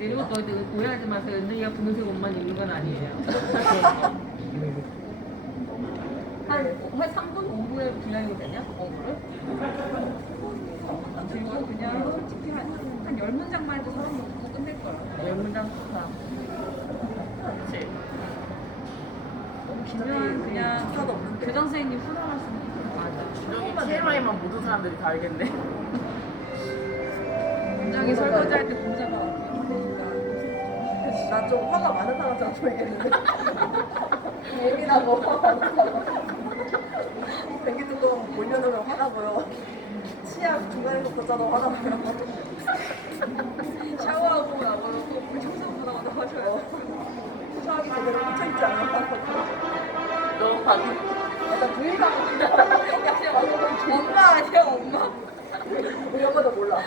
이것도 어디 오해하지 마세요. 은정이가 분홍색 옷만 입는 건 아니에요. 한, 한 3분, 5분에 분량이 되냐? 어부를? 그리고 그냥 솔직히 한, 한 10문장만 해도 사람 먹고 끝낼 거야. 열 문장 좋다. 그치. 너무 길면 그냥 하나도 없는데. 교장 선생님 훈화하시면 맞아. TMI만 모든 사람들이 다 알겠네. 공장에 설거지할 때 나 좀 화가 많은 사람처럼 보이겠는데? 예민하고 변기 뚜껑 몰려놓으면 화나 보여 치아 중간에서 잖아 화나 보여 샤워하고 또물 청소하다가 하셔야 돼. 샤워기 제대로 꽂혀있지 않아 너무 반 약간 엄마 아니야 엄마? 우리 엄마도 몰라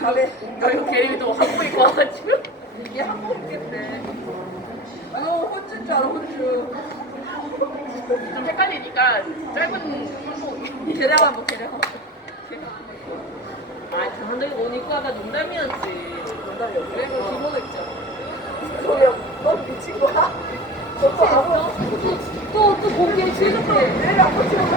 밤에 여기 게림이 또 한국 입고 와가지고. 이게 한국인데. 어, 아, 혼주인 줄 알아, 혼주. 좀 헷갈리니까 짧은 손목. 계량한 뭐, 계량한 아, 다들 오니까가 농담이었지. 그래서 기모도 있잖아. 소리야, 미친 거야? 저거 아무 또, 또 공개 지금 내일 아버지랑